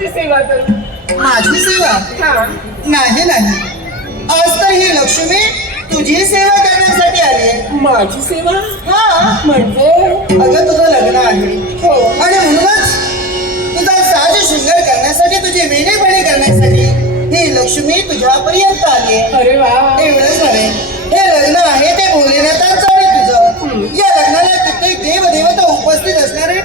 तुमची सेवा करू. माझी सेवा? हा. नाही नाही, आज तर ही लक्ष्मी तुझी सेवा करण्यासाठी आली आहे. माझी सेवा हा, म्हणजे? अगं तुझं लग्न आहे हो. आणि म्हणूनच तुझा साज शृंगार करण्यासाठी, तुझी वेणेपणी करण्यासाठी ही लक्ष्मी तुझ्यापर्यंत आली आहे. अरे वा. एवढंच नव्हे, हे लग्न आहे ते भोलेनाथांचं आहे तुझं. या लग्नाला कित्येक देवदेवता उपस्थित असणार आहे,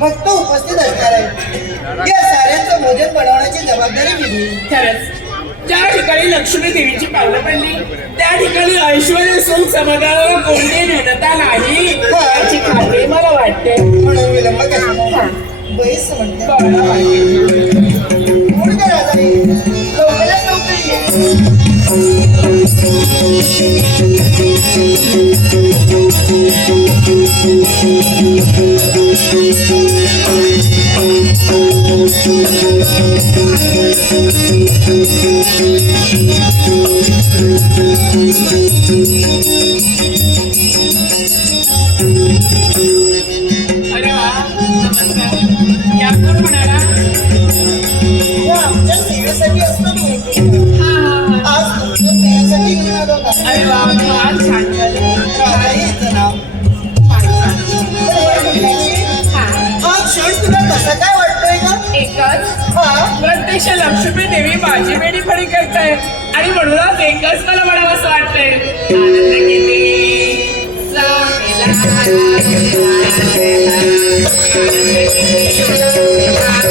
भक्त उपस्थित असणार आहे. या साऱ्यांचं भोजन बनवण्याची जबाबदारी मी. खरंच ज्या ठिकाणी लक्ष्मी देवीची पावलं पडली त्या ठिकाणी ऐश्वर्य सुख समाधान कोणती न्यूनता नाही याची खात्री मला वाटते. म्हणून विलंब कशाला? बैस म्हणते. कळलं पाहिजे. कोण काय राजा आहे? लवकरात लवकर ये. अरे वा. नमस्कार. या कोण म्हणाला? हे आमच्या सेवेसाठी असतो मी. हा हा. आज तुमच्या सेवेसाठी घेऊन आलो का? अरे वा. फार छान झालं. काय हिचं नाव? फार छान. हा. हा क्षण तुला कसा काय वाटतोय का? एकच हा, प्रत्यक्ष लक्ष्मी देवी माझी वेळी फडी करताय आणि म्हणूनच एकच मला म्हणावं असं वाटतंय. आनंद किती झालेला, आनंद किती झालेला.